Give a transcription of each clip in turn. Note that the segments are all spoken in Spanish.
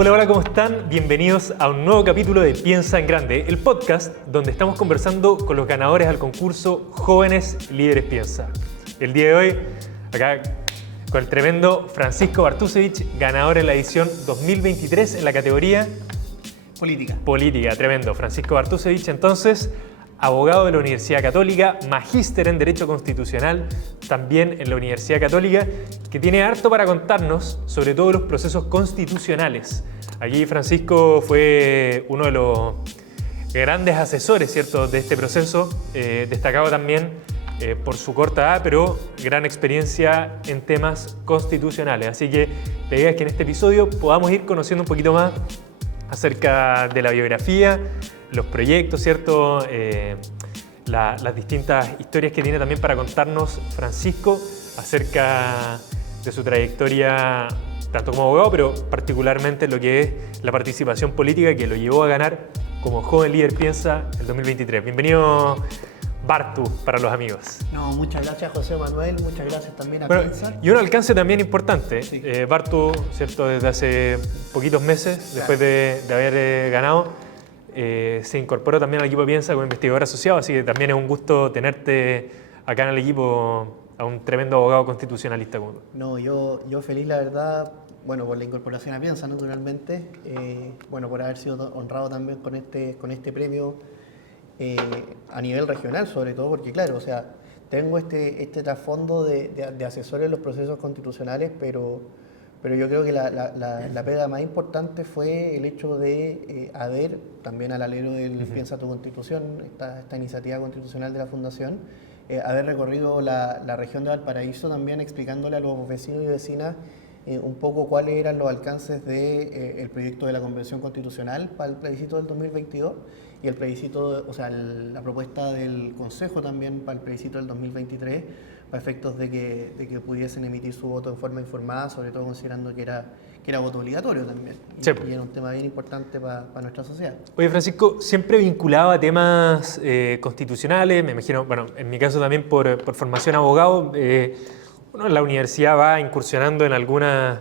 Hola, hola, ¿cómo están? Bienvenidos a un nuevo capítulo de Piensa en Grande, el podcast donde estamos conversando con los ganadores al concurso Jóvenes Líderes Piensa. El día de hoy, acá con el tremendo Francisco Bartusevich, ganador en la edición 2023 en la categoría Política, tremendo. Francisco Bartusevich, entonces, abogado de la Universidad Católica, magíster en Derecho Constitucional, también en la Universidad Católica, que tiene harto para contarnos sobre todos los procesos constitucionales. Aquí Francisco fue uno de los grandes asesores, ¿cierto?, de este proceso, destacado también por su corta edad, pero gran experiencia en temas constitucionales. Así que la idea es que en este episodio podamos ir conociendo un poquito más acerca de la biografía, los proyectos, ¿cierto? Las distintas historias que tiene también para contarnos Francisco acerca de su trayectoria tanto como abogado, pero particularmente lo que es la participación política que lo llevó a ganar como Joven Líder Piensa el 2023. Bienvenido, Bartu, para los amigos. No, muchas gracias, José Manuel, muchas gracias también a Piensa. Y un alcance también importante. Sí. Bartu, ¿cierto?, desde hace poquitos meses, después de haber ganado, se incorporó también al equipo Piensa como investigador asociado, así que también es un gusto tenerte acá en el equipo, a un tremendo abogado constitucionalista como tú. No, yo feliz, la verdad, bueno, por la incorporación a Piensa, naturalmente, bueno, por haber sido honrado también con este premio a nivel regional, sobre todo, porque claro, o sea, tengo este trasfondo de asesor en los procesos constitucionales, pero yo creo que la pega más importante fue el hecho de haber, también al alero del Piensa tu Constitución, esta iniciativa constitucional de la Fundación, haber recorrido la región de Valparaíso también explicándole a los vecinos y vecinas un poco cuáles eran los alcances del proyecto de la Convención Constitucional para el plebiscito del 2022 y el plebiscito, o sea, la propuesta del Consejo también para el plebiscito del 2023, para efectos de que pudiesen emitir su voto en forma informada, sobre todo considerando que era voto obligatorio también. Sí. Y era un tema bien importante para nuestra sociedad. Oye, Francisco, siempre vinculado a temas constitucionales, me imagino, bueno, en mi caso también por formación abogado, uno en la universidad va incursionando en algunas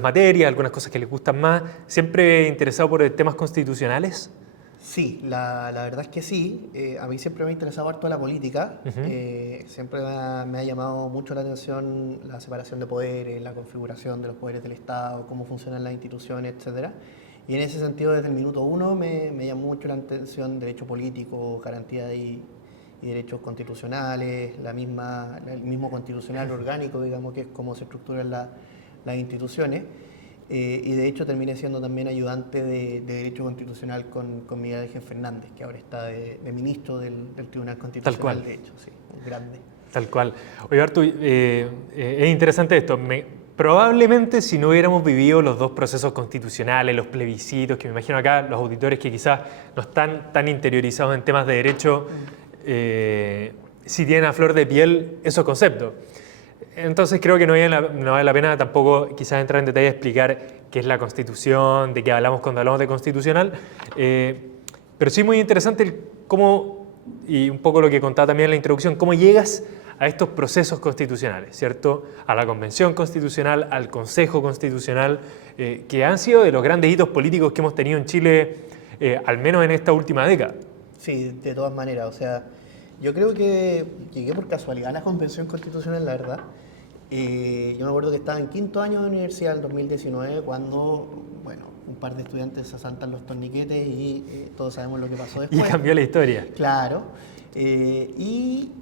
materias, algunas cosas que les gustan más, siempre interesado por temas constitucionales. Sí, la verdad es que sí. A mí siempre me ha interesado harto la política. Siempre me ha llamado mucho la atención la separación de poderes, la configuración de los poderes del Estado, cómo funcionan las instituciones, etc. Y en ese sentido, desde el minuto uno, me llamó mucho la atención derecho político, garantía y derechos constitucionales, el mismo constitucional orgánico, digamos, que es cómo se estructuran las instituciones. Y de hecho terminé siendo también ayudante de Derecho Constitucional con Miguel Ángel Fernández, que ahora está de ministro del Tribunal Constitucional. Tal cual. De hecho, sí, grande. Tal cual. Oye, Artu, es interesante esto. Probablemente si no hubiéramos vivido los dos procesos constitucionales, los plebiscitos, que me imagino acá los auditores que quizás no están tan interiorizados en temas de derecho, si tienen a flor de piel esos conceptos. Entonces creo que no vale la pena tampoco quizás entrar en detalle a explicar qué es la Constitución, de qué hablamos cuando hablamos de constitucional, pero sí muy interesante cómo, y un poco lo que contaba también en la introducción, cómo llegas a estos procesos constitucionales, ¿cierto? A la Convención Constitucional, al Consejo Constitucional, que han sido de los grandes hitos políticos que hemos tenido en Chile, al menos en esta última década. Sí, de todas maneras, o sea, yo creo que llegué por casualidad a la Convención Constitucional, la verdad. Yo me acuerdo que estaba en quinto año de universidad en 2019 cuando, bueno, un par de estudiantes se asaltan los torniquetes y todos sabemos lo que pasó después. Y cambió la historia. Claro. Vi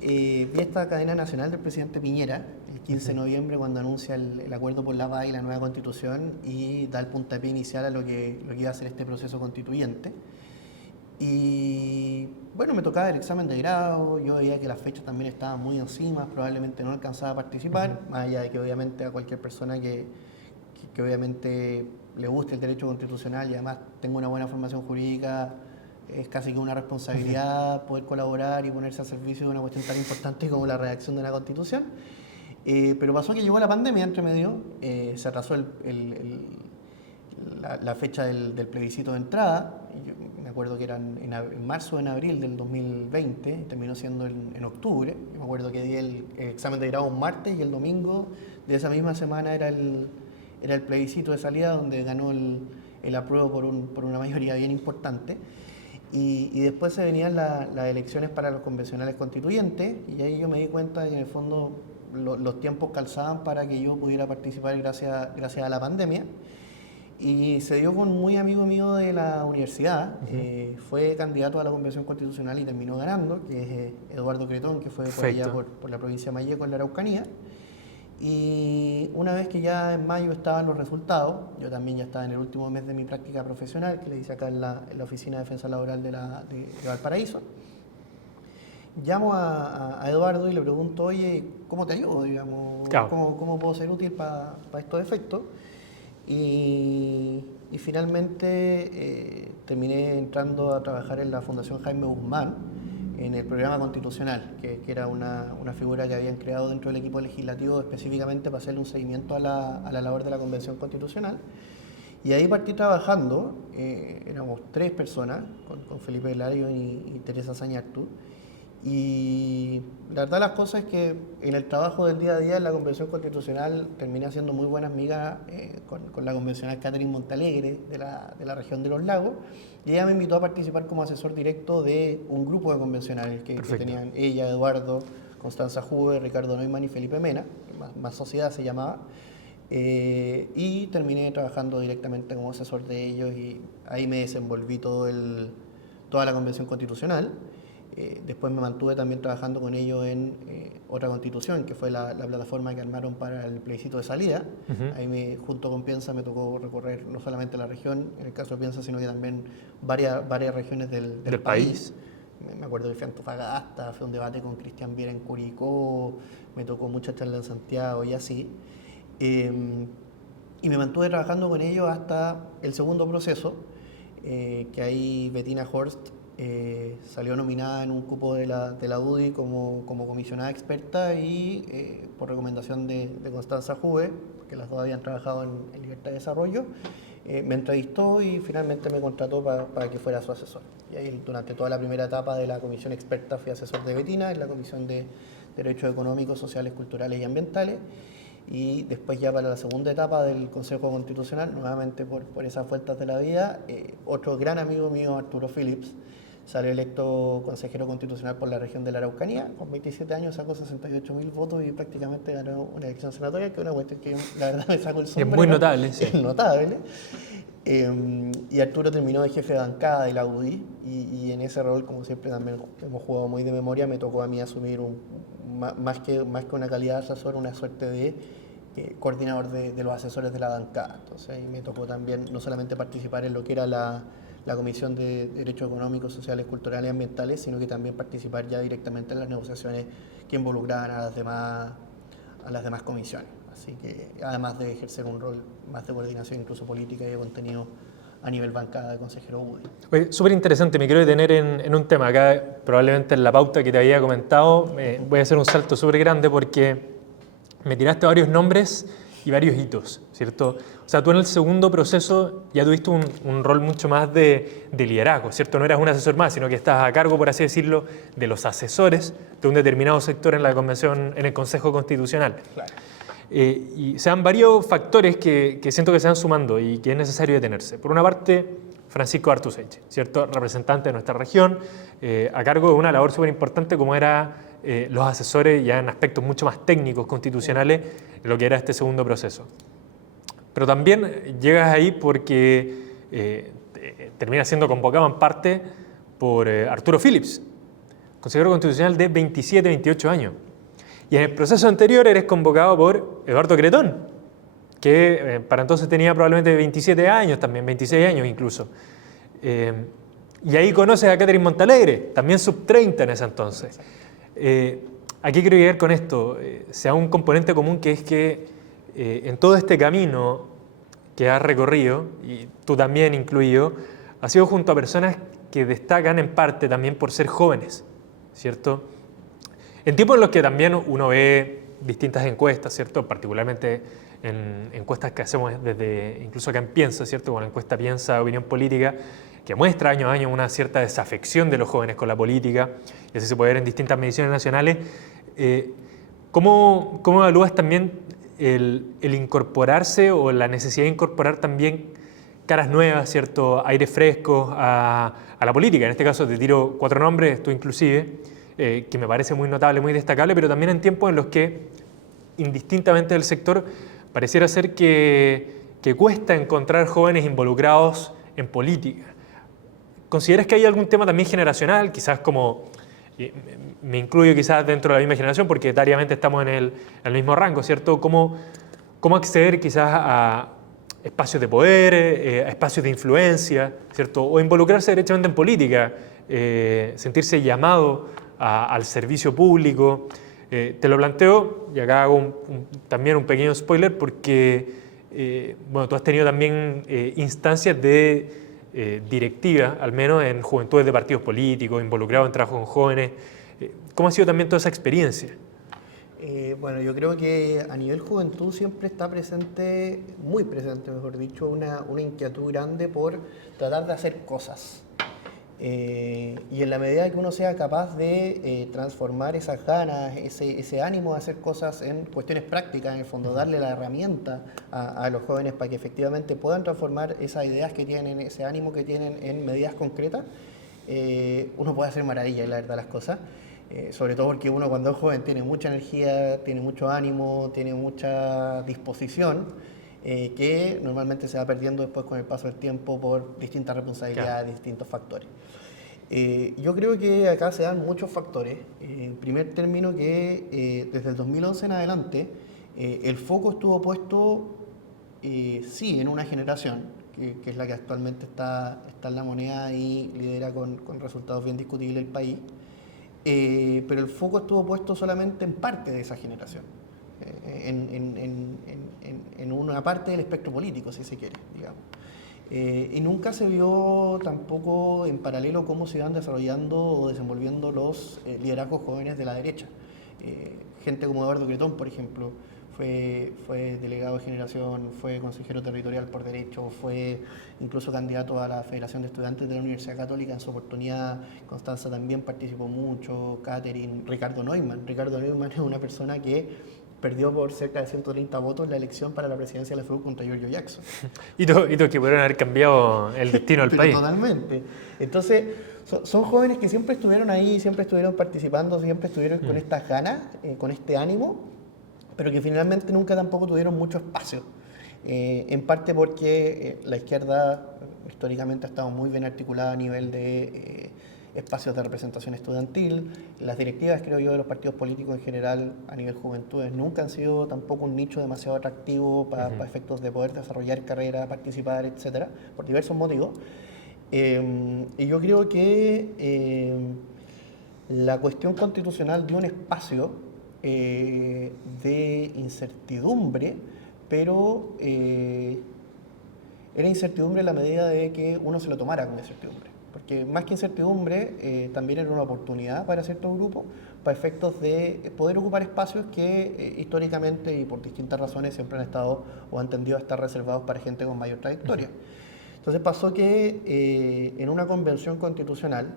esta cadena nacional del presidente Piñera el 15 de noviembre cuando anuncia el acuerdo por la paz y la nueva constitución y da el puntapié inicial a lo que iba a ser este proceso constituyente. Y bueno, me tocaba el examen de grado, yo veía que las fechas también estaban muy encima, probablemente no alcanzaba a participar, más allá de que obviamente a cualquier persona que obviamente le guste el derecho constitucional y además tenga una buena formación jurídica, es casi que una responsabilidad poder colaborar y ponerse al servicio de una cuestión tan importante como la redacción de una constitución. Pero pasó que llegó la pandemia entre medio, se atrasó la fecha del plebiscito de entrada. Yo me acuerdo que era en marzo o en abril del 2020, terminó siendo en octubre. Yo me acuerdo que di el examen de grado un martes y el domingo de esa misma semana era el plebiscito de salida donde ganó el el apruebo por una mayoría bien importante. Y después se venían las elecciones para los convencionales constituyentes, y ahí yo me di cuenta de que en el fondo los tiempos calzaban para que yo pudiera participar gracias a la pandemia. Y se dio con un muy amigo mío de la universidad, fue candidato a la Convención Constitucional y terminó ganando, que es Eduardo Cretón, que fue por allá por la provincia de Malleco, en la Araucanía. Y una vez que ya en mayo estaban los resultados, yo también ya estaba en el último mes de mi práctica profesional, que le hice acá en la Oficina de Defensa Laboral de Valparaíso. Llamo a Eduardo y le pregunto, oye, ¿cómo te ayudo? Digamos, claro. ¿Cómo puedo ser útil para estos efectos? Y finalmente terminé entrando a trabajar en la Fundación Jaime Guzmán, en el programa constitucional, que era una figura que habían creado dentro del equipo legislativo específicamente para hacerle un seguimiento a la labor de la Convención Constitucional. Y ahí partí trabajando, éramos 3 personas, con Felipe Hilario y Teresa Sañartu. Y la verdad las cosas es que en el trabajo del día a día en la Convención Constitucional terminé haciendo muy buenas migas con la convencional Catherine Montalegre de la región de los Lagos, y ella me invitó a participar como asesor directo de un grupo de convencionales que tenían ella, Eduardo, Constanza Juve, Ricardo Neumann y Felipe Mena, más Sociedad se llamaba, y terminé trabajando directamente como asesor de ellos, y ahí me desenvolví toda la Convención Constitucional. Después me mantuve también trabajando con ellos en otra constitución, que fue la plataforma que armaron para el plebiscito de salida. Ahí junto con Piensa me tocó recorrer no solamente la región, en el caso de Piensa, sino que también varias regiones del país. Me acuerdo que fui a Antofagasta, fue un debate con Cristian Viera en Curicó, me tocó mucha charla en Santiago y así. Y me mantuve trabajando con ellos hasta el segundo proceso, que ahí Bettina Horst salió nominada en un cupo de la UDI como comisionada experta, y por recomendación de Constanza Juve, que las dos habían trabajado en Libertad de Desarrollo, me entrevistó y finalmente me contrató para que fuera su asesor. Y ahí durante toda la primera etapa de la comisión experta fui asesor de Bettina en la Comisión de Derechos Económicos, Sociales, Culturales y Ambientales. Y después ya para la segunda etapa del Consejo Constitucional, nuevamente por esas vueltas de la vida, otro gran amigo mío, Arturo Phillips, salió electo consejero constitucional por la región de la Araucanía. Con 27 años sacó 68.000 votos y prácticamente ganó una elección senatoria, que es una cuestión que la verdad me sacó el sombrero. Es muy notable, sí. Es notable. Y Arturo terminó de jefe de bancada de la UDI, y en ese rol, como siempre también hemos jugado muy de memoria, me tocó a mí asumir más que una calidad de asesor, una suerte de coordinador de los asesores de la bancada. Entonces me tocó también no solamente participar en lo que era la Comisión de Derechos Económicos, Sociales, Culturales y Ambientales, sino que también participar ya directamente en las negociaciones que involucraban a las demás comisiones. Así que además de ejercer un rol más de coordinación incluso política y de contenido a nivel bancada de consejero UDI. Súper interesante, me quiero detener en un tema. Acá probablemente en la pauta que te había comentado voy a hacer un salto súper grande porque me tiraste varios nombres y varios hitos, ¿cierto? O sea, tú en el segundo proceso ya tuviste un rol mucho más de liderazgo, ¿cierto? No eras un asesor más, sino que estás a cargo, por así decirlo, de los asesores de un determinado sector en la convención, en el Consejo Constitucional. Claro. Y se dan varios factores que siento que se van sumando y que es necesario detenerse. Por una parte, Francisco Artuseche, ¿cierto? Representante de nuestra región, a cargo de una labor súper importante como era los asesores ya en aspectos mucho más técnicos, constitucionales, de lo que era este segundo proceso. Pero también llegas ahí porque terminas siendo convocado en parte por Arturo Phillips, consejero constitucional de 27, 28 años. Y en el proceso anterior eres convocado por Eduardo Cretón, que para entonces tenía probablemente 27 años también, 26 años incluso. Y ahí conoces a Catherine Montalegre, también sub-30 en ese entonces. ¿A qué quiero llegar con esto? Se da un componente común que es que en todo este camino que has recorrido, y tú también incluido, has sido junto a personas que destacan en parte también por ser jóvenes, ¿cierto? En tiempos en los que también uno ve distintas encuestas, ¿cierto? Particularmente en encuestas que hacemos desde, incluso acá en Piensa, ¿cierto? Con la encuesta Piensa Opinión Política, que muestra año a año una cierta desafección de los jóvenes con la política, y así se puede ver en distintas mediciones nacionales. ¿Cómo evalúas también el incorporarse o la necesidad de incorporar también caras nuevas, ¿cierto? Aire fresco a la política. En este caso te tiro 4 nombres, tú inclusive, que me parece muy notable, muy destacable, pero también en tiempos en los que, indistintamente del sector, pareciera ser que cuesta encontrar jóvenes involucrados en política. ¿Consideras que hay algún tema también generacional? Quizás como, me incluyo quizás dentro de la misma generación, porque etariamente estamos en el mismo rango, ¿cierto? ¿Cómo acceder quizás a espacios de poder, a espacios de influencia, ¿cierto? O involucrarse directamente en política, sentirse llamado al servicio público? Te lo planteo, y acá hago también un pequeño spoiler, porque bueno, tú has tenido también instancias de directiva, al menos en juventudes de partidos políticos, involucrado en trabajo con jóvenes. ¿Cómo ha sido también toda esa experiencia? Bueno, yo creo que a nivel juventud siempre está presente, muy presente, mejor dicho, una inquietud grande por tratar de hacer cosas. Y en la medida que uno sea capaz de transformar esas ganas, ese ánimo de hacer cosas en cuestiones prácticas, en el fondo, darle la herramienta a los jóvenes para que efectivamente puedan transformar esas ideas que tienen, ese ánimo que tienen en medidas concretas, uno puede hacer maravillas, la verdad, las cosas. Sobre todo porque uno cuando es joven tiene mucha energía, tiene mucho ánimo, tiene mucha disposición, que normalmente se va perdiendo después con el paso del tiempo por distintas responsabilidades, distintos factores. Yo creo que acá se dan muchos factores. En primer término que desde el 2011 en adelante el foco estuvo puesto, sí, en una generación, que es la que actualmente está en la moneda y lidera con resultados bien discutibles el país. Pero el foco estuvo puesto solamente en parte de esa generación, en una parte del espectro político, si se quiere, digamos. Y nunca se vio tampoco en paralelo cómo se iban desarrollando o desenvolviendo los liderazgos jóvenes de la derecha. Gente como Eduardo Cretón, por ejemplo, fue delegado de generación, fue consejero territorial por derecho, fue incluso candidato a la Federación de Estudiantes de la Universidad Católica en su oportunidad. Constanza también participó mucho, Catherine, Ricardo Neumann. Ricardo Neumann es una persona que perdió por cerca de 130 votos la elección para la presidencia de la FEU contra Giorgio Jackson. Y que pudieron haber cambiado el destino del país. Totalmente. Entonces, son jóvenes que siempre estuvieron ahí, siempre estuvieron participando, siempre estuvieron con estas ganas, con este ánimo, pero que finalmente nunca tampoco tuvieron mucho espacio. En parte porque la izquierda históricamente ha estado muy bien articulada a nivel de espacios de representación estudiantil. Las directivas, creo yo, de los partidos políticos en general a nivel juventudes nunca han sido tampoco un nicho demasiado atractivo para efectos de poder desarrollar carrera, participar, etcétera, por diversos motivos. Y yo creo que la cuestión constitucional dio un espacio de incertidumbre, pero era incertidumbre en la medida de que uno se lo tomara como incertidumbre. Porque más que incertidumbre, también era una oportunidad para ciertos grupos, para efectos de poder ocupar espacios que históricamente y por distintas razones siempre han estado o han tendido a estar reservados para gente con mayor trayectoria. Entonces pasó que en una convención constitucional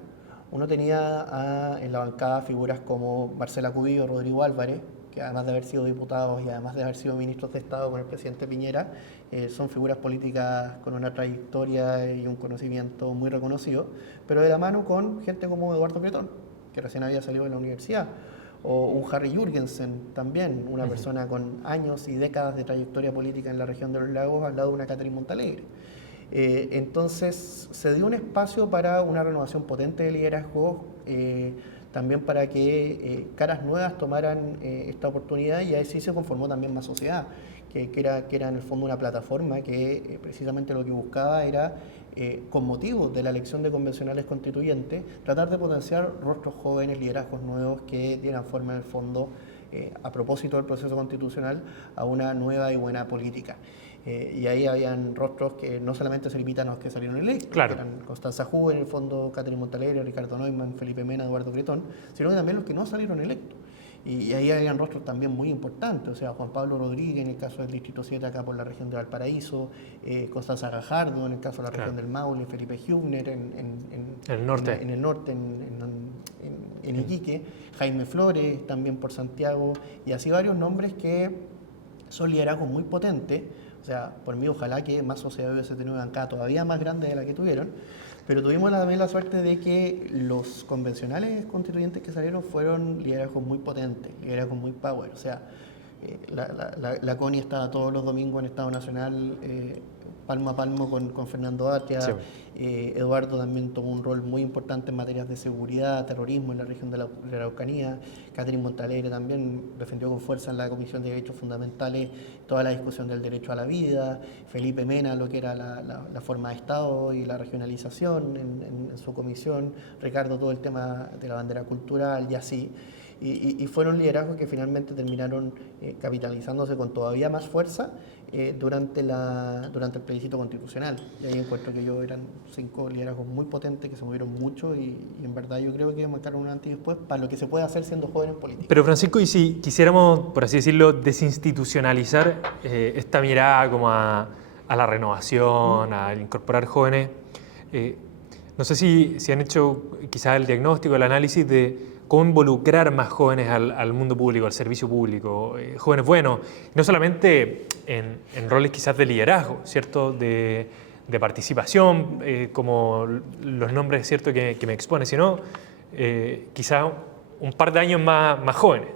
uno tenía en la bancada figuras como Marcela Cubillo, Rodrigo Álvarez, que además de haber sido diputados y además de haber sido ministros de Estado con el presidente Piñera, son figuras políticas con una trayectoria y un conocimiento muy reconocido, pero de la mano con gente como Eduardo Cretón, que recién había salido de la universidad, o un Harry Jürgensen también, una persona con años y décadas de trayectoria política en la región de los lagos, al lado de una Catherine Montalegre. Entonces se dio un espacio para una renovación potente de liderazgo, también para que caras nuevas tomaran esta oportunidad, y ahí sí se conformó también Más Sociedad, que era en el fondo una plataforma que precisamente lo que buscaba era, con motivo de la elección de convencionales constituyentes, tratar de potenciar rostros jóvenes, liderazgos nuevos que dieran forma en el fondo, a propósito del proceso constitucional, a una nueva y buena política. Y ahí habían rostros que no solamente se limitan a los que salieron electos, claro, que eran Constanza Ju, en el fondo, Catherine Montalegre, Ricardo Neumann, Felipe Mena, Eduardo Cretón, sino que también los que no salieron electos. Y ahí habían rostros también muy importantes, o sea, Juan Pablo Rodríguez en el caso del Distrito 7 acá por la región de Valparaíso, Constanza Gajardo en el caso de la región del Maule, Felipe Hübner en el norte, en Iquique, Jaime Flores también por Santiago, y así varios nombres que son liderazgos muy potentes. O sea, por mí ojalá que más sociedad hubiese tenido una bancada todavía más grande de la que tuvieron, pero tuvimos también la suerte de que los convencionales constituyentes que salieron fueron liderazgos muy potentes, liderazgos muy power. O sea, la Connie estaba todos los domingos en Estado Nacional, palmo a palmo con Fernando Atria. Sí. Eduardo también tomó un rol muy importante en materias de seguridad, terrorismo en la región de la Araucanía. Catherine Montalegre también defendió con fuerza en la Comisión de Derechos Fundamentales toda la discusión del derecho a la vida. Felipe Mena, lo que era la forma de Estado y la regionalización en su comisión. Ricardo, todo el tema de la bandera cultural y así. Y fueron liderazgos que finalmente terminaron capitalizándose con todavía más fuerza durante el plebiscito constitucional. Y ahí encuentro que eran 5 liderazgos muy potentes que se movieron mucho y en verdad yo creo que marcaron un antes y después para lo que se puede hacer siendo joven en política. Pero Francisco, y si quisiéramos, por así decirlo, desinstitucionalizar esta mirada como a la renovación, al incorporar jóvenes, no sé si han hecho quizás el diagnóstico, el análisis de cómo involucrar más jóvenes al mundo público, al servicio público, jóvenes buenos, no solamente en roles quizás de liderazgo, ¿cierto? De participación, como los nombres, ¿cierto? que me expone, sino quizás un par de años más jóvenes.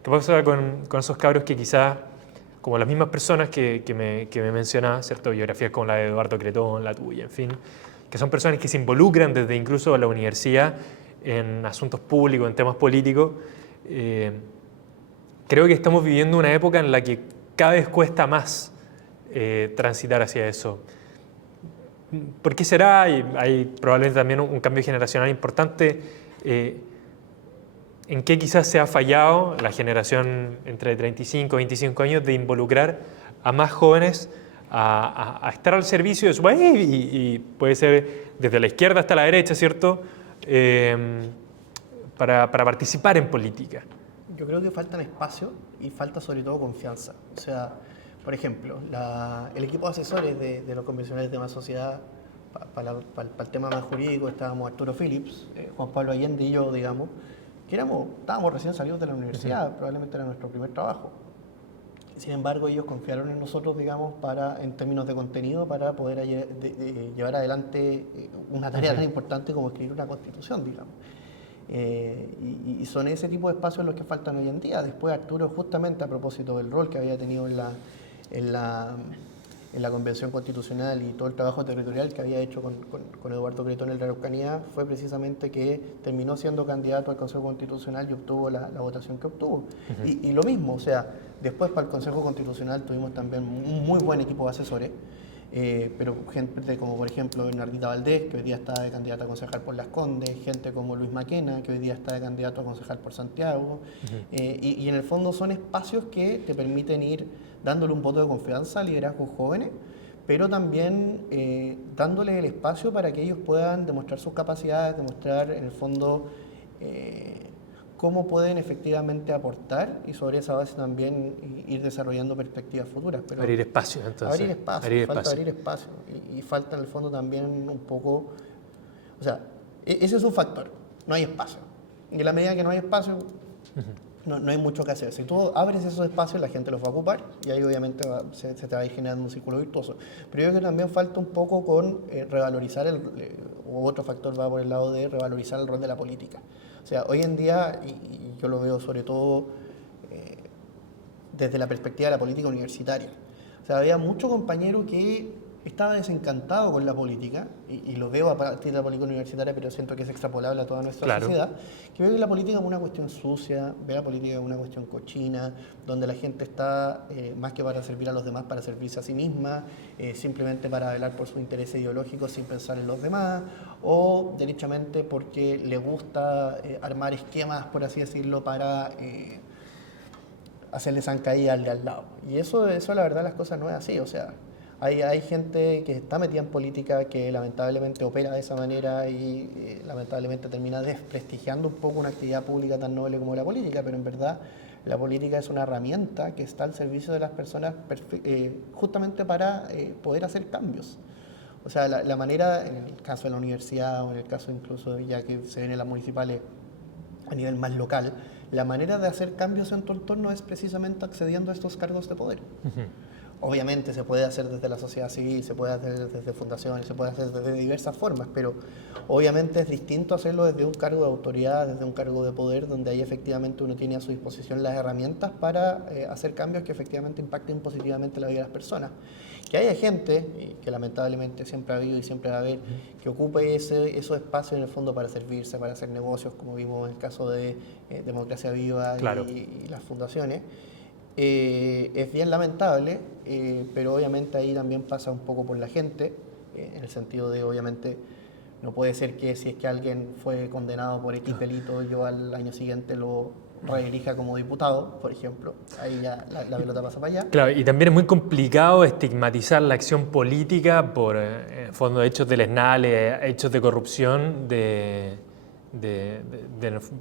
¿Qué pasa con esos cabros que quizás, como las mismas personas que me mencionaba, ¿cierto? Biografías como la de Eduardo Cretón, la tuya, en fin, que son personas que se involucran desde incluso la universidad en asuntos públicos, en temas políticos? Creo que estamos viviendo una época en la que cada vez cuesta más transitar hacia eso. ¿Por qué será? Hay probablemente también un cambio generacional importante. ¿En qué quizás se ha fallado la generación entre 35 y 25 años de involucrar a más jóvenes a estar al servicio de su país? Y puede ser desde la izquierda hasta la derecha, ¿cierto? Para participar en política. Yo creo que faltan espacio y falta sobre todo confianza. O sea, por ejemplo, el equipo de asesores de los convencionales de Más Sociedad, para el tema más jurídico, estábamos Arturo Phillips, Juan Pablo Allende y yo, digamos, que estábamos recién salidos de la universidad, probablemente era nuestro primer trabajo. Sin embargo, ellos confiaron en nosotros, digamos, en términos de contenido, para poder llevar adelante una tarea tan importante como escribir una constitución, digamos. Y son ese tipo de espacios los que faltan hoy en día. Después Arturo, justamente a propósito del rol que había tenido en la Convención Constitucional y todo el trabajo territorial que había hecho con Eduardo Cretón en la Araucanía, fue precisamente que terminó siendo candidato al Consejo Constitucional y obtuvo la votación que obtuvo. Y lo mismo, o sea, después para el Consejo Constitucional tuvimos también un muy buen equipo de asesores, pero gente como por ejemplo Bernardita Valdés, que hoy día está de candidata a concejal por Las Condes, gente como Luis Maquena, que hoy día está de candidato a concejal por Santiago, y en el fondo son espacios que te permiten ir dándole un voto de confianza a liderazgos jóvenes, pero también dándole el espacio para que ellos puedan demostrar sus capacidades, demostrar en el fondo cómo pueden efectivamente aportar y sobre esa base también ir desarrollando perspectivas futuras. Pero abrir espacio, entonces. Falta abrir espacio. Y falta en el fondo también un poco... O sea, ese es un factor, no hay espacio. Y en la medida que no hay espacio, no hay mucho que hacer. Si tú abres esos espacios, la gente los va a ocupar y ahí obviamente se te va a ir generando un círculo virtuoso. Pero yo creo que también falta un poco con revalorizar, o otro factor va por el lado de revalorizar el rol de la política. O sea, hoy en día, y yo lo veo sobre todo desde la perspectiva de la política universitaria, o sea, había mucho compañero que estaba desencantado con la política, y lo veo a partir de la política universitaria, pero siento que es extrapolable a toda nuestra sociedad, que ve la política como una cuestión sucia, ve la política como una cuestión cochina, donde la gente está más que para servir a los demás, para servirse a sí misma, simplemente para velar por sus intereses ideológicos sin pensar en los demás, o derechamente porque le gusta armar esquemas, por así decirlo, para hacerle zancadilla al de al lado. Y eso la verdad las cosas no es así, o sea, hay gente que está metida en política que lamentablemente opera de esa manera y lamentablemente termina desprestigiando un poco una actividad pública tan noble como la política, pero en verdad la política es una herramienta que está al servicio de las personas justamente para poder hacer cambios. O sea, la manera, en el caso de la universidad o en el caso incluso ya que se ven en las municipales a nivel más local, la manera de hacer cambios en tu entorno es precisamente accediendo a estos cargos de poder. obviamente se puede hacer desde la sociedad civil, se puede hacer desde fundaciones, se puede hacer desde diversas formas, pero obviamente es distinto hacerlo desde un cargo de autoridad, desde un cargo de poder, donde ahí efectivamente uno tiene a su disposición las herramientas para hacer cambios que efectivamente impacten positivamente la vida de las personas. Que haya gente, que lamentablemente siempre ha habido y siempre va a haber, que ocupe esos espacios en el fondo para servirse, para hacer negocios, como vimos en el caso de Democracia Viva Claro. y las fundaciones. Es bien lamentable, pero obviamente ahí también pasa un poco por la gente, en el sentido de obviamente no puede ser que si es que alguien fue condenado por X delito, yo al año siguiente lo reelija como diputado, por ejemplo. Ahí ya la pelota pasa para allá. Claro, y también es muy complicado estigmatizar la acción política por fondo de hechos deleznables, hechos de corrupción,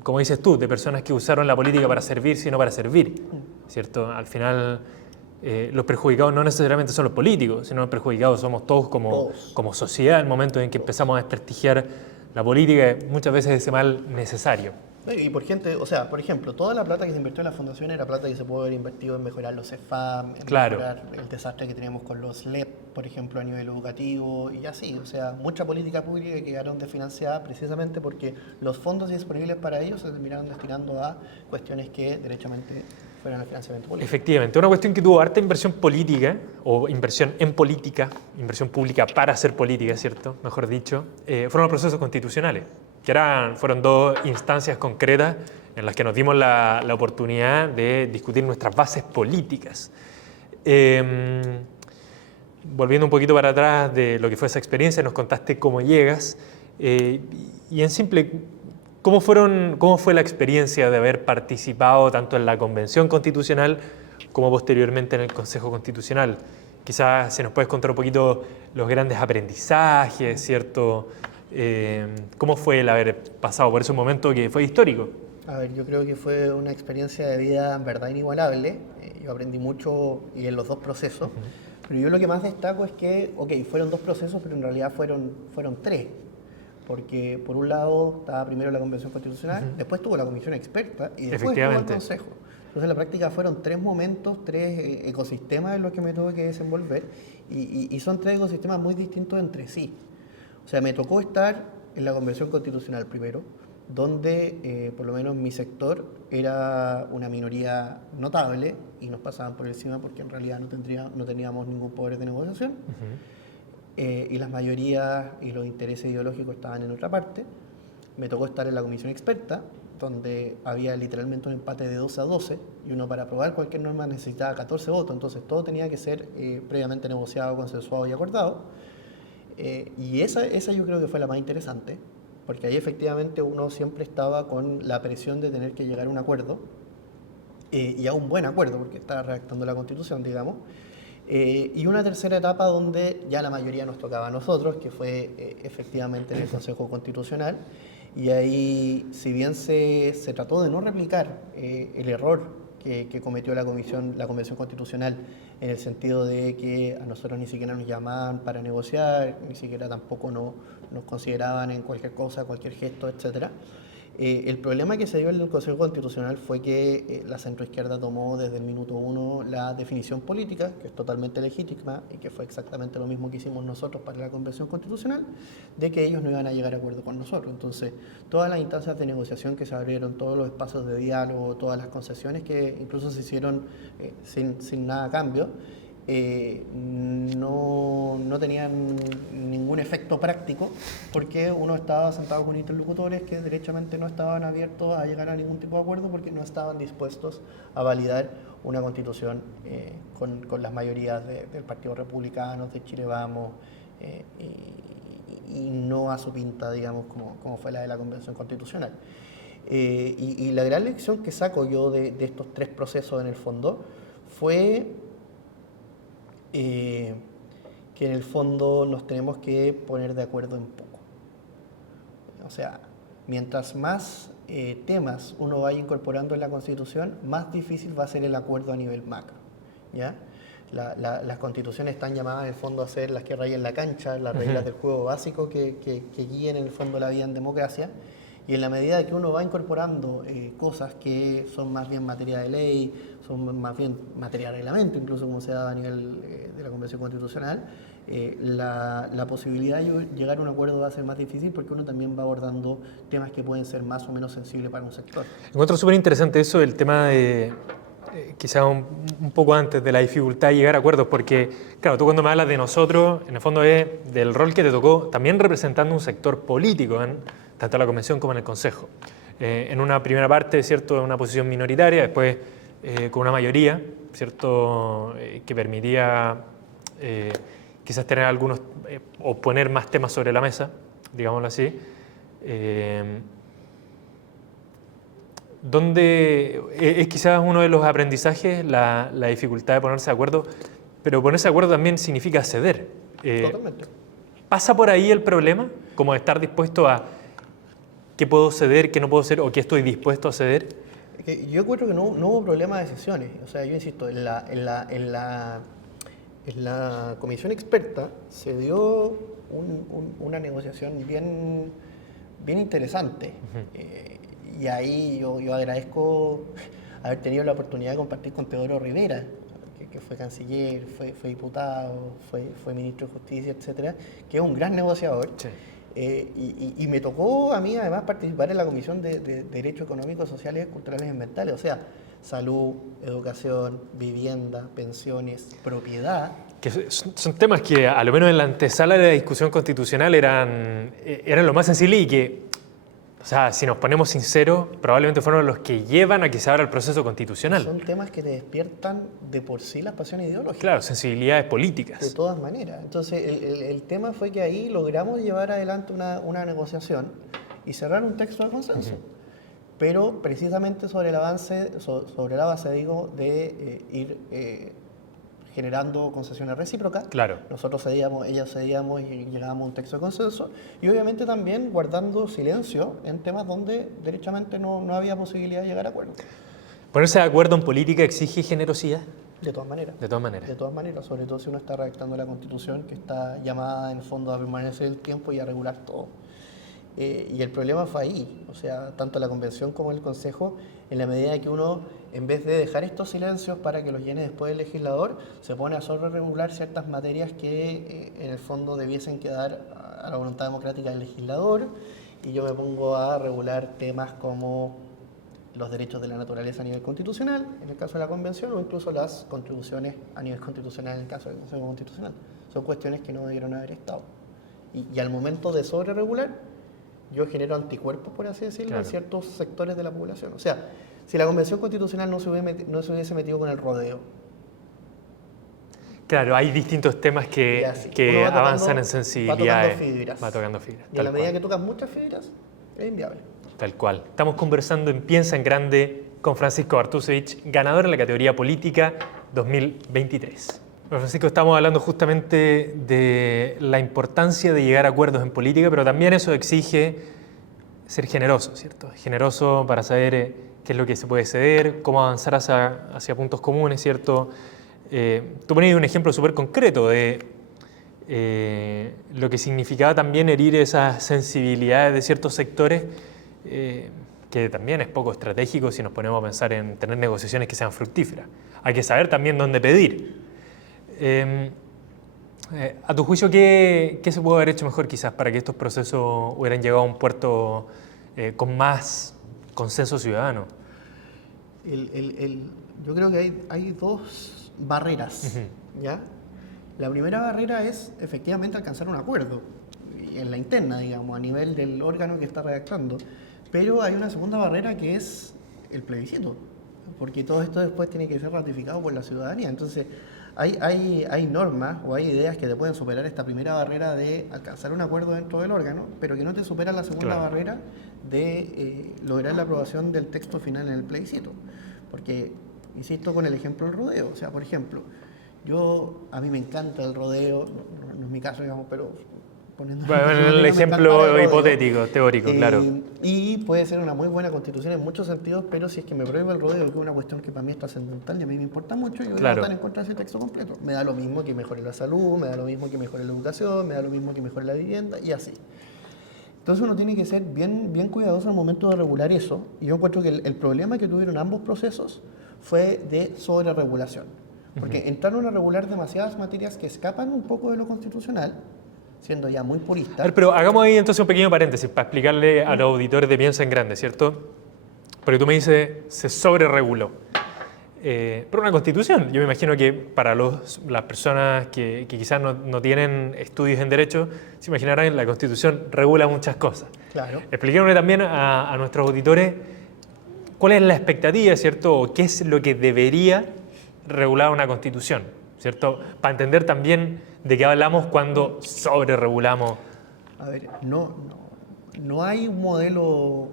como dices tú, de personas que usaron la política para servirse y no para servir, ¿cierto? Al final, los perjudicados no necesariamente son los políticos, sino los perjudicados somos todos como sociedad en el momento en que empezamos a desprestigiar la política, muchas veces ese mal necesario. Y por gente, o sea, por ejemplo, toda la plata que se invirtió en la fundación era plata que se pudo haber invertido en mejorar los CEFAM, en mejorar el desastre que teníamos con los LED, por ejemplo, a nivel educativo y así. O sea, mucha política pública que quedaron desfinanciada precisamente porque los fondos disponibles para ellos se terminaron destinando a cuestiones que derechamente fueran al financiamiento político. Efectivamente, una cuestión que tuvo harta inversión política, o inversión en política, inversión pública para hacer política, ¿cierto? Mejor dicho, fueron los procesos constitucionales, que fueron dos instancias concretas en las que nos dimos la oportunidad de discutir nuestras bases políticas. Volviendo un poquito para atrás de lo que fue esa experiencia, nos contaste cómo llegas, y en simple, ¿cómo fue la experiencia de haber participado tanto en la Convención Constitucional como posteriormente en el Consejo Constitucional? Quizás se nos puedes contar un poquito los grandes aprendizajes, ¿cierto? ¿Cómo fue el haber pasado por ese momento que fue histórico? A ver, yo creo que fue una experiencia de vida en verdad inigualable. Yo aprendí mucho y en los dos procesos. Pero yo lo que más destaco es que, ok, fueron dos procesos, pero en realidad fueron tres. Porque por un lado estaba primero la Convención Constitucional, después tuvo la Comisión Experta y después tuvo el Consejo. Entonces en la práctica fueron tres momentos, tres ecosistemas en los que me tuve que desenvolver y son tres ecosistemas muy distintos entre sí. O sea, me tocó estar en la Convención Constitucional primero, donde por lo menos mi sector era una minoría notable y nos pasaban por encima porque en realidad no teníamos ningún poder de negociación. Y las mayorías y los intereses ideológicos estaban en otra parte. Me tocó estar en la Comisión Experta, donde había literalmente un empate de 12 a 12 y uno para aprobar cualquier norma necesitaba 14 votos, entonces todo tenía que ser previamente negociado, consensuado y acordado. Y esa yo creo que fue la más interesante, porque ahí efectivamente uno siempre estaba con la presión de tener que llegar a un acuerdo, y a un buen acuerdo, porque estaba redactando la Constitución, digamos. Y una tercera etapa donde ya la mayoría nos tocaba a nosotros, que fue efectivamente en el Consejo Constitucional. Y ahí, si bien se trató de no replicar el error que cometió la Convención Constitucional, en el sentido de que a nosotros ni siquiera nos llamaban para negociar, ni siquiera tampoco nos consideraban en cualquier cosa, cualquier gesto, etcétera. El problema que se dio en el Consejo Constitucional fue que la centroizquierda tomó desde el minuto uno la definición política, que es totalmente legítima y que fue exactamente lo mismo que hicimos nosotros para la Convención Constitucional, de que ellos no iban a llegar a acuerdo con nosotros. Entonces, todas las instancias de negociación que se abrieron, todos los espacios de diálogo, todas las concesiones que incluso se hicieron sin nada a cambio, no tenían ningún efecto práctico porque uno estaba sentado con interlocutores que derechamente no estaban abiertos a llegar a ningún tipo de acuerdo porque no estaban dispuestos a validar una constitución con las mayorías del Partido Republicano, de Chile Vamos, y no a su pinta, digamos, como fue la de la Convención Constitucional. Y la gran lección que saco yo de estos tres procesos en el fondo fue que en el fondo nos tenemos que poner de acuerdo en poco. O sea, mientras más temas uno vaya incorporando en la Constitución, más difícil va a ser el acuerdo a nivel macro, ¿ya? Las constituciones están llamadas en el fondo a ser las que rayan la cancha, las reglas del juego básico que guíen en el fondo la vida en democracia. Y en la medida que uno va incorporando cosas que son más bien materia de ley, son más bien materia de reglamento, incluso como se da a nivel de la Convención Constitucional, la posibilidad de llegar a un acuerdo va a ser más difícil porque uno también va abordando temas que pueden ser más o menos sensibles para un sector. Encuentro súper interesante eso, el tema de, quizá un poco antes de la dificultad de llegar a acuerdos, porque, claro, tú cuando me hablas de nosotros, en el fondo es del rol que te tocó, también representando un sector político, tanto en la Convención como en el Consejo. En una primera parte, ¿cierto?, en una posición minoritaria, después con una mayoría, ¿cierto?, que permitía quizás tener algunos, o poner más temas sobre la mesa, digámoslo así. Donde es quizás uno de los aprendizajes la dificultad de ponerse de acuerdo, pero ponerse de acuerdo también significa ceder. Totalmente. ¿Pasa por ahí el problema? Como de estar dispuesto a qué puedo ceder, qué no puedo ceder o qué estoy dispuesto a ceder. Yo creo que no hubo problema de decisiones. O sea, yo insisto, en la comisión experta se dio una negociación bien interesante. Y ahí yo agradezco haber tenido la oportunidad de compartir con Teodoro Rivera, que fue canciller, fue diputado, fue ministro de Justicia, etcétera, que es un gran negociador. Sí. Y me tocó a mí además participar en la Comisión de Derechos Económicos, Sociales, Culturales y Ambientales, o sea, salud, educación, vivienda, pensiones, propiedad. Que son temas que, a lo menos en la antesala de la discusión constitucional, eran lo más sensibles y que, o sea, si nos ponemos sinceros, probablemente fueron los que llevan a que se abra el proceso constitucional. Son temas que te despiertan de por sí las pasiones ideológicas. Claro, sensibilidades políticas. De todas maneras. Entonces, el tema fue que ahí logramos llevar adelante una negociación y cerrar un texto de consenso. Pero precisamente sobre la base, digo, de ir generando concesiones recíprocas. Claro. Nosotros cedíamos, ellas cedíamos y llegábamos a un texto de consenso. Y obviamente también guardando silencio en temas donde derechamente no había posibilidad de llegar a acuerdo. ¿Ponerse de acuerdo en política exige generosidad? De todas maneras. De todas maneras. De todas maneras, sobre todo si uno está redactando la Constitución, que está llamada en el fondo a permanecer el tiempo y a regular todo. Y el problema fue ahí, o sea, tanto la Convención como el Consejo, en la medida que uno, en vez de dejar estos silencios para que los llene después el legislador, se pone a solo regular ciertas materias que en el fondo debiesen quedar a la voluntad democrática del legislador, y yo me pongo a regular temas como los derechos de la naturaleza a nivel constitucional, en el caso de la Convención, o incluso las contribuciones a nivel constitucional en el caso del Consejo Constitucional. Son cuestiones que no debieron haber estado. Y al momento de sobreregular, yo genero anticuerpos, por así decirlo, claro, en ciertos sectores de la población. O sea, si la Convención Constitucional no se hubiese metido con el rodeo. Claro, hay distintos temas que avanzan en sensibilidades. Va tocando fibras. Y a la medida que tocas muchas fibras, es inviable. Tal cual. Estamos conversando en Piensa en Grande con Francisco Bartusevich, ganador en la categoría Política 2023. Bueno, Francisco, estamos hablando justamente de la importancia de llegar a acuerdos en política, pero también eso exige ser generoso, ¿cierto? Generoso para saber qué es lo que se puede ceder, cómo avanzar hacia puntos comunes, ¿cierto? Tú ponías un ejemplo súper concreto de lo que significaba también herir esas sensibilidades de ciertos sectores, que también es poco estratégico si nos ponemos a pensar en tener negociaciones que sean fructíferas. Hay que saber también dónde pedir. A tu juicio, ¿qué se puede haber hecho mejor quizás para que estos procesos hubieran llegado a un puerto con más consenso ciudadano? Yo creo que hay dos barreras, ¿ya? La primera barrera es efectivamente alcanzar un acuerdo, en la interna, digamos, a nivel del órgano que está redactando, pero hay una segunda barrera que es el plebiscito, porque todo esto después tiene que ser ratificado por la ciudadanía. Entonces, hay normas o hay ideas que te pueden superar esta primera barrera de alcanzar un acuerdo dentro del órgano, pero que no te superan la segunda barrera de lograr la aprobación del texto final en el plebiscito. Porque, insisto con el ejemplo del rodeo, o sea, por ejemplo, a mí me encanta el rodeo, no es mi caso, digamos, pero poniendo el ejemplo hipotético, teórico, claro. Y puede ser una muy buena constitución en muchos sentidos, pero si es que me prohíbe el rodeo, que es una cuestión que para mí es trascendental y a mí me importa mucho, yo voy a votar en contra de ese texto completo. Me da lo mismo que mejore la salud, me da lo mismo que mejore la educación, me da lo mismo que mejore la vivienda y así. Entonces uno tiene que ser bien cuidadoso al momento de regular eso. Y yo encuentro que el problema que tuvieron ambos procesos fue de sobreregulación. Porque entraron a regular demasiadas materias que escapan un poco de lo constitucional, siendo ya muy puristas. A ver, pero hagamos ahí entonces un pequeño paréntesis para explicarle a los auditores de Piensa en Grande, ¿cierto? Porque tú me dices, se sobrereguló. Pero una constitución, yo me imagino que para las personas que quizás no tienen estudios en derecho, se imaginarán que la constitución regula muchas cosas. Claro. Expliquémosle también a nuestros auditores cuál es la expectativa, ¿cierto? O qué es lo que debería regular una constitución, ¿cierto? Para entender también de qué hablamos cuando sobreregulamos. A ver, no hay un modelo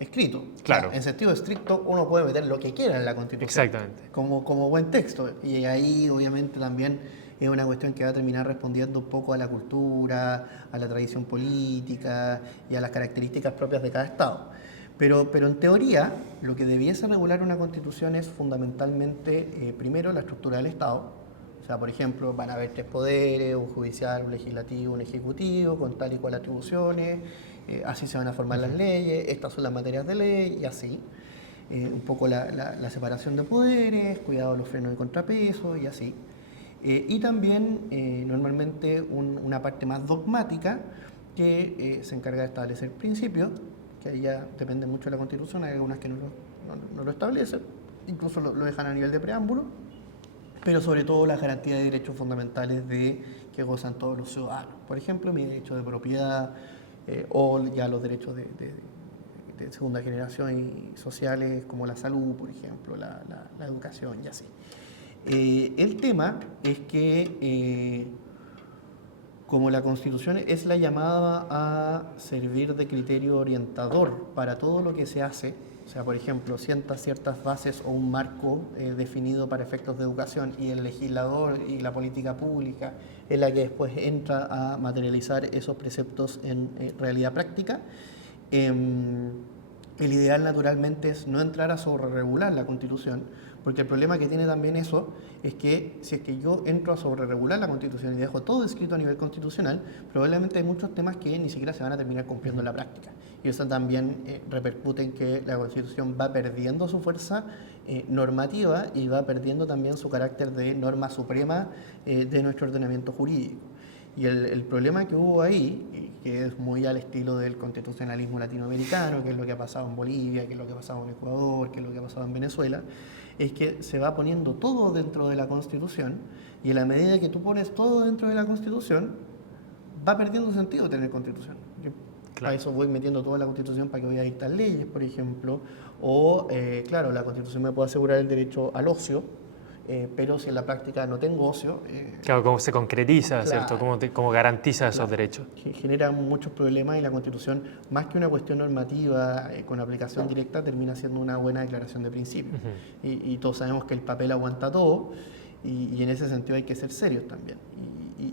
escrito. Claro. O sea, en sentido estricto, uno puede meter lo que quiera en la Constitución. Exactamente. Como buen texto. Y ahí, obviamente, también es una cuestión que va a terminar respondiendo un poco a la cultura, a la tradición política y a las características propias de cada Estado. Pero en teoría, lo que debiese regular una Constitución es fundamentalmente, primero, la estructura del Estado. O sea, por ejemplo, van a haber 3 poderes, un judicial, un legislativo, un ejecutivo, con tal y cual atribuciones. Así se van a formar las leyes, estas son las materias de ley y así. Un poco la separación de poderes, cuidado de los frenos de contrapeso y así. Y también normalmente una parte más dogmática que se encarga de establecer principios, que ahí ya depende mucho de la Constitución, hay algunas que no lo establecen, incluso lo dejan a nivel de preámbulo, pero sobre todo la garantía de derechos fundamentales de que gozan todos los ciudadanos. Por ejemplo, mi derecho de propiedad, o ya los derechos de segunda generación y sociales como la salud, por ejemplo, la educación y así. El tema es que como la Constitución es la llamada a servir de criterio orientador para todo lo que se hace, o sea, por ejemplo, sienta ciertas bases o un marco definido para efectos de educación y el legislador y la política pública es la que después entra a materializar esos preceptos en realidad práctica. El ideal naturalmente es no entrar a sobreregular la Constitución, porque el problema que tiene también eso es que si es que yo entro a sobreregular la Constitución y dejo todo escrito a nivel constitucional, probablemente hay muchos temas que ni siquiera se van a terminar cumpliendo en la práctica. Y eso también repercute en que la Constitución va perdiendo su fuerza normativa y va perdiendo también su carácter de norma suprema de nuestro ordenamiento jurídico. Y el problema que hubo ahí, que es muy al estilo del constitucionalismo latinoamericano, que es lo que ha pasado en Bolivia, que es lo que ha pasado en Ecuador, que es lo que ha pasado en Venezuela, es que se va poniendo todo dentro de la Constitución y en la medida que tú pones todo dentro de la Constitución, va perdiendo sentido tener Constitución. Claro. A eso voy metiendo toda la Constitución para que voy a dictar leyes, por ejemplo, o, claro, la Constitución me puede asegurar el derecho al ocio, pero si en la práctica no tengo ocio... claro, cómo se concretiza, claro, ¿cierto? ¿Cómo garantiza esos claro, derechos? Genera muchos problemas y la Constitución, más que una cuestión normativa con aplicación directa, termina siendo una buena declaración de principios. Y todos sabemos que el papel aguanta todo y en ese sentido hay que ser serios también.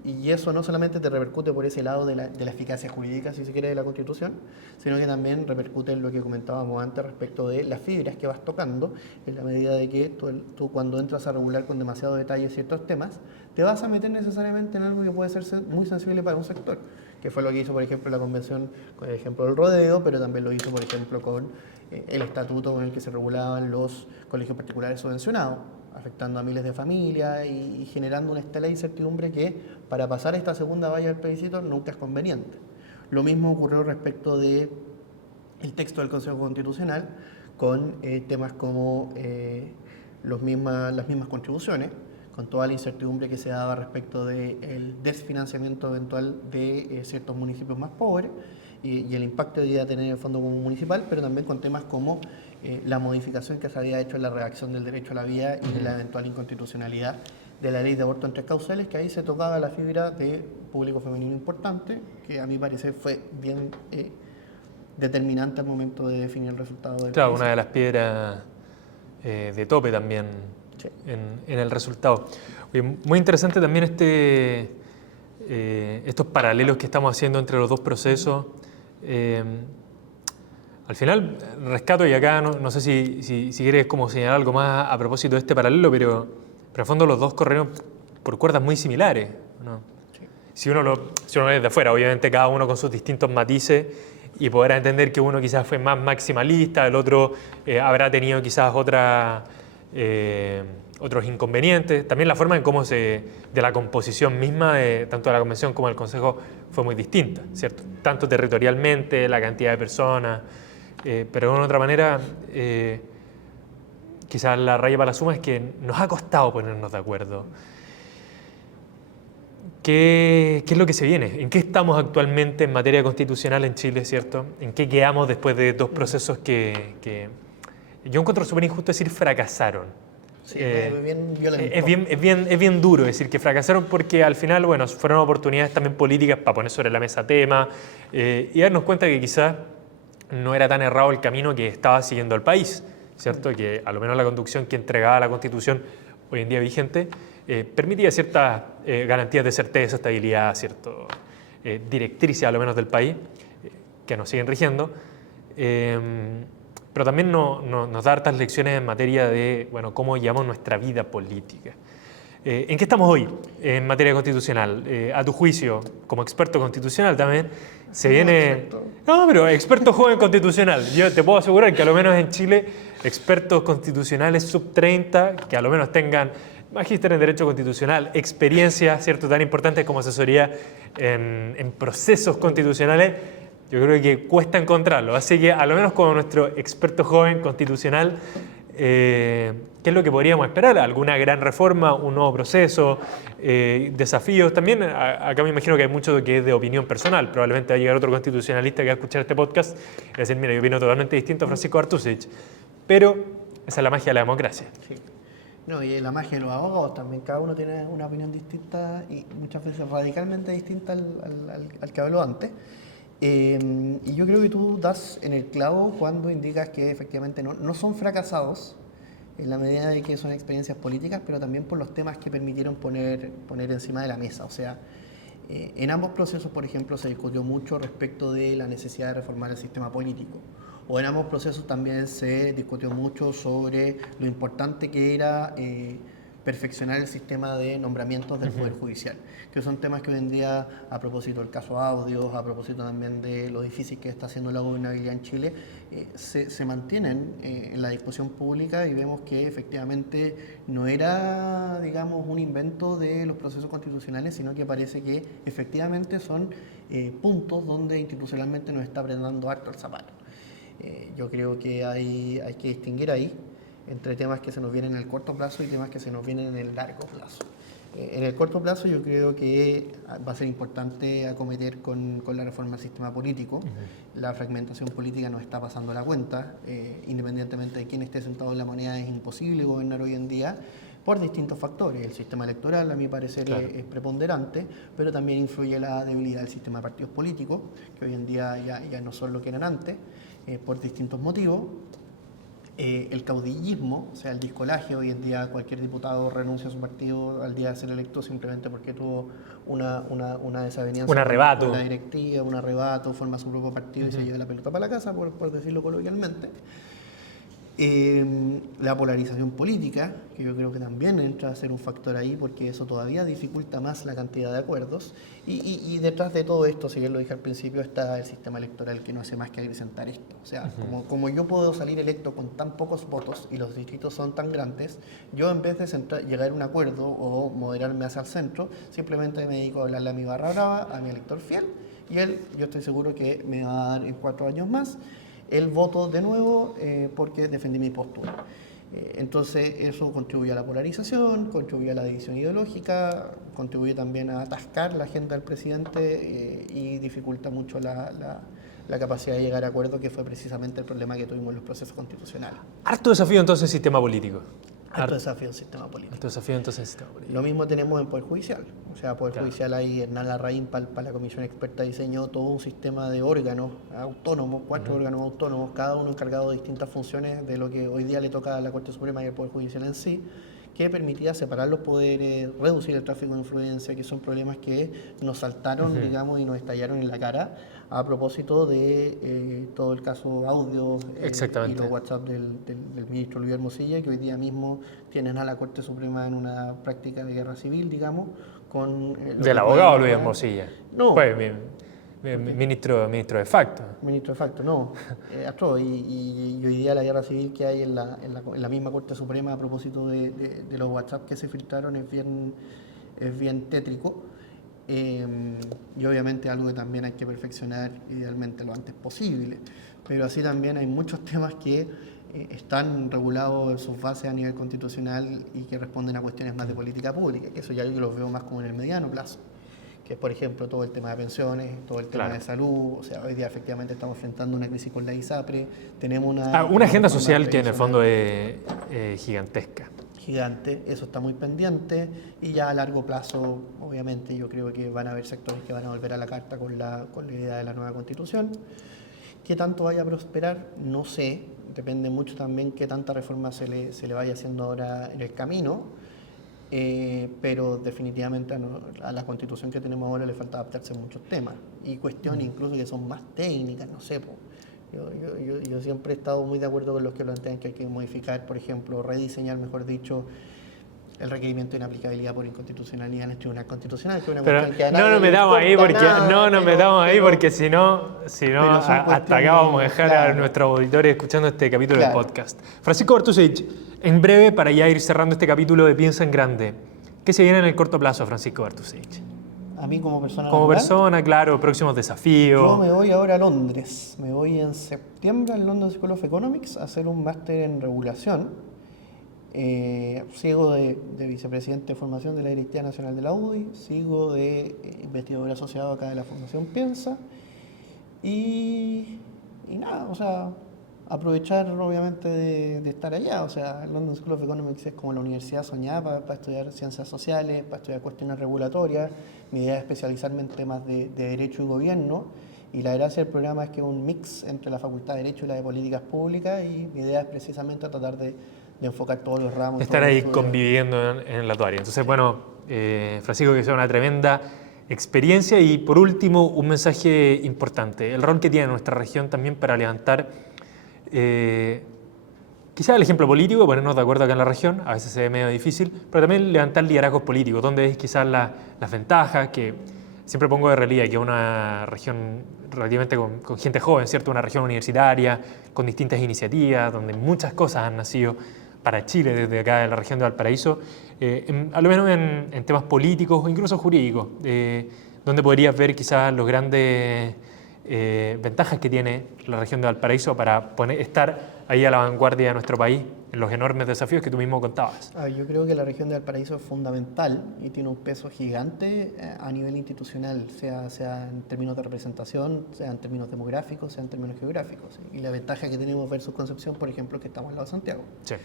Y eso no solamente te repercute por ese lado de la eficacia jurídica, si se quiere, de la Constitución, sino que también repercute en lo que comentábamos antes respecto de las fibras que vas tocando, en la medida de que tú cuando entras a regular con demasiado detalle ciertos temas, te vas a meter necesariamente en algo que puede ser muy sensible para un sector, que fue lo que hizo, por ejemplo, la Convención con el ejemplo del rodeo, pero también lo hizo, por ejemplo, con el estatuto con el que se regulaban los colegios particulares subvencionados, afectando a miles de familias y generando una estela de incertidumbre que para pasar esta segunda valla del plebiscito nunca es conveniente. Lo mismo ocurrió respecto del texto del Consejo Constitucional con temas como las mismas contribuciones, con toda la incertidumbre que se daba respecto del desfinanciamiento eventual de ciertos municipios más pobres y el impacto que iba a tener el Fondo Común Municipal, pero también con temas como la modificación que se había hecho en la redacción del derecho a la vida y de la eventual inconstitucionalidad de la ley de aborto en 3 causales, que ahí se tocaba la fibra de público femenino importante, que a mi parecer fue bien determinante al momento de definir el resultado del Claro, una de las piedras de tope también sí. en el resultado. Oye, muy interesante también estos paralelos que estamos haciendo entre los dos procesos. Al final, rescato, y acá no sé si quieres como señalar algo más a propósito de este paralelo, pero en el fondo los dos corrieron por cuerdas muy similares, ¿no? Sí. si uno lo ve desde afuera, obviamente cada uno con sus distintos matices, y podrá entender que uno quizás fue más maximalista, el otro habrá tenido quizás otros inconvenientes. También la forma en cómo de la composición misma, tanto de la convención como del consejo, fue muy distinta, ¿cierto? Tanto territorialmente, la cantidad de personas, pero de una otra manera, quizás la raya para la suma es que nos ha costado ponernos de acuerdo. ¿Qué es lo que se viene? ¿En qué estamos actualmente en materia constitucional en Chile, cierto? ¿En qué quedamos después de dos procesos que yo encuentro súper injusto decir fracasaron? Sí, bien violento. Es bien duro decir que fracasaron porque al final, bueno, fueron oportunidades también políticas para poner sobre la mesa temas y darnos cuenta que quizás no era tan errado el camino que estaba siguiendo el país, ¿cierto? Que a lo menos la conducción que entregaba la Constitución hoy en día vigente permitía ciertas garantías de certeza, estabilidad, ciertas directrices a lo menos del país que nos siguen rigiendo. Pero también nos da hartas lecciones en materia de, bueno, cómo llevamos nuestra vida política. ¿En qué estamos hoy en materia constitucional? A tu juicio, como experto constitucional también, se viene... No, pero experto joven constitucional. Yo te puedo asegurar que a lo menos en Chile, expertos constitucionales sub-30, que a lo menos tengan magíster en Derecho Constitucional, experiencia, ¿cierto?, tan importantes como asesoría en procesos constitucionales, yo creo que cuesta encontrarlo. Así que, a lo menos como nuestro experto joven constitucional, ¿qué es lo que podríamos esperar? ¿Alguna gran reforma? ¿Un nuevo proceso? ¿Desafíos? También, acá me imagino que hay mucho que es de opinión personal. Probablemente va a llegar otro constitucionalista que va a escuchar este podcast y decir, mira, yo opino totalmente distinto a Francisco Artusich. Pero esa es la magia de la democracia. Sí. No, y la magia de los abogados también, cada uno tiene una opinión distinta y muchas veces radicalmente distinta al que habló antes. Y yo creo que tú das en el clavo cuando indicas que efectivamente no son fracasados en la medida de que son experiencias políticas, pero también por los temas que permitieron poner encima de la mesa. O sea, en ambos procesos, por ejemplo, se discutió mucho respecto de la necesidad de reformar el sistema político. O en ambos procesos también se discutió mucho sobre lo importante que era perfeccionar el sistema de nombramientos del Poder Judicial, que son temas que hoy en día, a propósito del caso Audios, a propósito también de lo difícil que está haciendo la gobernabilidad en Chile, se mantienen en la discusión pública y vemos que efectivamente no era, digamos, un invento de los procesos constitucionales, sino que parece que efectivamente son puntos donde institucionalmente nos está apretando harto el zapato. Yo creo que hay que distinguir ahí entre temas que se nos vienen en el corto plazo y temas que se nos vienen en el largo plazo. En el corto plazo yo creo que va a ser importante acometer con la reforma del sistema político. La fragmentación política nos está pasando la cuenta. Independientemente de quién esté sentado en la moneda, es imposible gobernar hoy en día por distintos factores. El sistema electoral, a mi parecer, claro, es preponderante, pero también influye la debilidad del sistema de partidos políticos, que hoy en día ya no son lo que eran antes, por distintos motivos. El caudillismo, o sea, el discolagio, hoy en día cualquier diputado renuncia a su partido al día de ser electo simplemente porque tuvo una desaveniencia un arrebato con la directiva, un arrebato, forma su propio partido y se lleva la pelota para la casa, por decirlo coloquialmente. La polarización política, que yo creo que también entra a ser un factor ahí, porque eso todavía dificulta más la cantidad de acuerdos. Y detrás de todo esto, si bien lo dije al principio, está el sistema electoral que no hace más que acrecentar esto. O sea, como yo puedo salir electo con tan pocos votos y los distritos son tan grandes, yo en vez de llegar a un acuerdo o moderarme hacia el centro, simplemente me dedico a hablarle a mi barra brava, a mi elector fiel, y él, yo estoy seguro que me va a dar en 4 años más el voto de nuevo porque defendí mi postura. Entonces eso contribuye a la polarización, contribuye a la división ideológica, contribuye también a atascar la agenda del presidente y dificulta mucho la capacidad de llegar a acuerdos, que fue precisamente el problema que tuvimos en los procesos constitucionales. Harto desafío entonces el sistema político. Harto desafío el sistema político. Harto desafío entonces el sistema político. Lo mismo tenemos en Poder Judicial. O sea, Poder Judicial, ahí Hernán Larraín para la Comisión Experta diseñó todo un sistema de órganos autónomos, 4 órganos autónomos, cada uno encargado de distintas funciones de lo que hoy día le toca a la Corte Suprema y al Poder Judicial en sí, que permitía separar los poderes, reducir el tráfico de influencia, que son problemas que nos saltaron, digamos, y nos estallaron en la cara a propósito de todo el caso audio y los WhatsApp del ministro Luis Hermosilla, que hoy día mismo tienen a la Corte Suprema en una práctica de guerra civil, digamos, con... ¿Del abogado Luis Hermosilla? No. Pues, ministro de facto. Ministro de facto, no. Y hoy día la guerra civil que hay en la misma Corte Suprema a propósito de los WhatsApp que se filtraron es bien tétrico. Y obviamente algo que también hay que perfeccionar idealmente lo antes posible. Pero así también hay muchos temas que están regulados en sus bases a nivel constitucional y que responden a cuestiones más de política pública, que eso ya yo los veo más como en el mediano plazo, que es, por ejemplo, todo el tema de pensiones, todo el tema de salud. O sea, hoy día efectivamente estamos enfrentando una crisis con la ISAPRE, tenemos una agenda social que en el fondo es gigantesca. Gigante, eso está muy pendiente, y ya a largo plazo, obviamente, yo creo que van a haber sectores que van a volver a la carta con la idea de la nueva Constitución. ¿Qué tanto vaya a prosperar? No sé, depende mucho también qué tanta reforma se le vaya haciendo ahora en el camino. Pero definitivamente a la Constitución que tenemos ahora le falta adaptarse a muchos temas y cuestiones incluso que son más técnicas, no sé. Yo siempre he estado muy de acuerdo con los que plantean que hay que modificar, por ejemplo, rediseñar, mejor dicho, el requerimiento de inaplicabilidad por inconstitucionalidad en el Tribunal Constitucional. Que es una cuestión que no nos metamos ahí porque si no hasta acá vamos a dejar a nuestros auditores escuchando este capítulo del podcast. Francisco Bartusevich, en breve, para ya ir cerrando este capítulo de Piensa en Grande, ¿qué se viene en el corto plazo, Francisco Bartusevich? A mí como persona Como natural, persona, claro, próximos desafíos. Yo me voy ahora a Londres. Me voy en septiembre al London School of Economics a hacer un máster en regulación. Sigo de vicepresidente de formación de la Directiva Nacional de la UDI, sigo de investigador asociado acá de la Fundación Piensa. Y nada, o sea, aprovechar obviamente de estar allá. O sea, el London School of Economics es como la universidad soñada para estudiar ciencias sociales, para estudiar cuestiones regulatorias. Mi idea es especializarme en temas de derecho y gobierno, y la gracia del programa es que es un mix entre la Facultad de Derecho y la de Políticas Públicas, y mi idea es precisamente tratar de enfocar todos los ramos. Estar ahí conviviendo en la área. Entonces, bueno, Francisco, que sea una tremenda experiencia. Y por último, un mensaje importante, el rol que tiene nuestra región también para levantar quizás el ejemplo político, ponernos de acuerdo acá en la región, a veces se ve medio difícil, pero también levantar liderazgos políticos, donde es quizás las ventajas, que siempre pongo de relieve, que es una región relativamente con gente joven, ¿cierto? Una región universitaria, con distintas iniciativas, donde muchas cosas han nacido para Chile desde acá de la región de Valparaíso, a lo menos en temas políticos o incluso jurídicos, donde podrías ver quizás los grandes ventajas que tiene la región de Valparaíso para estar ahí a la vanguardia de nuestro país en los enormes desafíos que tú mismo contabas. Yo creo que la región de Valparaíso es fundamental y tiene un peso gigante a nivel institucional, sea en términos de representación, sea en términos demográficos, sea en términos geográficos. Y la ventaja que tenemos versus Concepción, por ejemplo, es que estamos al lado de Santiago. Sí.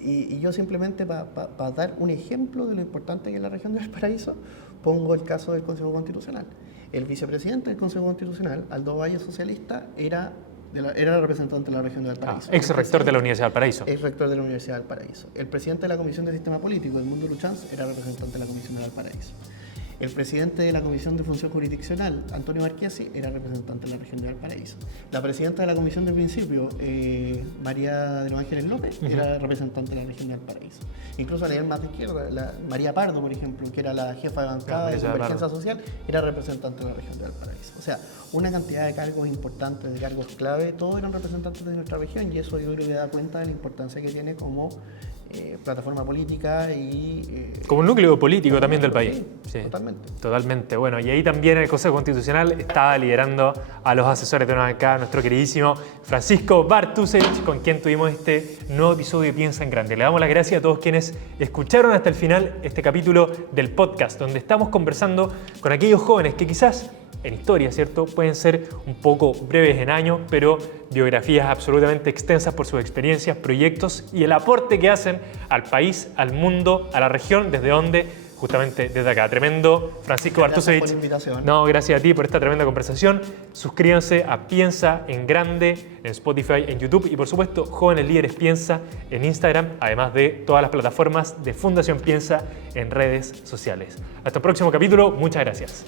Y yo simplemente, para dar un ejemplo de lo importante que es la región de Valparaíso, pongo el caso del Consejo Constitucional. El vicepresidente del Consejo Constitucional, Aldo Valle, socialista, era representante de la región de Valparaíso. Ex rector de la Universidad de Valparaíso. Ex rector de la Universidad de Valparaíso. El presidente de la Comisión de Sistema Político, Edmundo Luchanz, era representante de la Comisión de Valparaíso. El presidente de la Comisión de Función Jurisdiccional, Antonio Marchiesi, era representante de la región de Valparaíso. La presidenta de la Comisión de Principio, María de los Ángeles López, era representante de la región de Valparaíso. Incluso a nivel más de izquierda, María Pardo, por ejemplo, que era la jefa de bancada de Convergencia Social, era representante de la región de Valparaíso. O sea, una cantidad de cargos importantes, de cargos clave, todos eran representantes de nuestra región, y eso yo creo que da cuenta de la importancia que tiene como plataforma política y... como un núcleo político también del país. Sí, totalmente. Totalmente. Bueno, y ahí también el Consejo Constitucional estaba liderando a los asesores de acá, nuestro queridísimo Francisco Bartusevich, con quien tuvimos este nuevo episodio de Piensa en Grande. Le damos las gracias a todos quienes escucharon hasta el final este capítulo del podcast, donde estamos conversando con aquellos jóvenes que quizás en historia, ¿cierto? Pueden ser un poco breves en años, pero biografías absolutamente extensas por sus experiencias, proyectos y el aporte que hacen al país, al mundo, a la región, desde donde justamente desde acá. Tremendo, Francisco Gracias Bartusevich. por la invitación. No, gracias a ti por esta tremenda conversación. Suscríbanse a Piensa en Grande en Spotify, en YouTube y por supuesto Jóvenes Líderes Piensa en Instagram, además de todas las plataformas de Fundación Piensa en redes sociales. Hasta el próximo capítulo. Muchas gracias.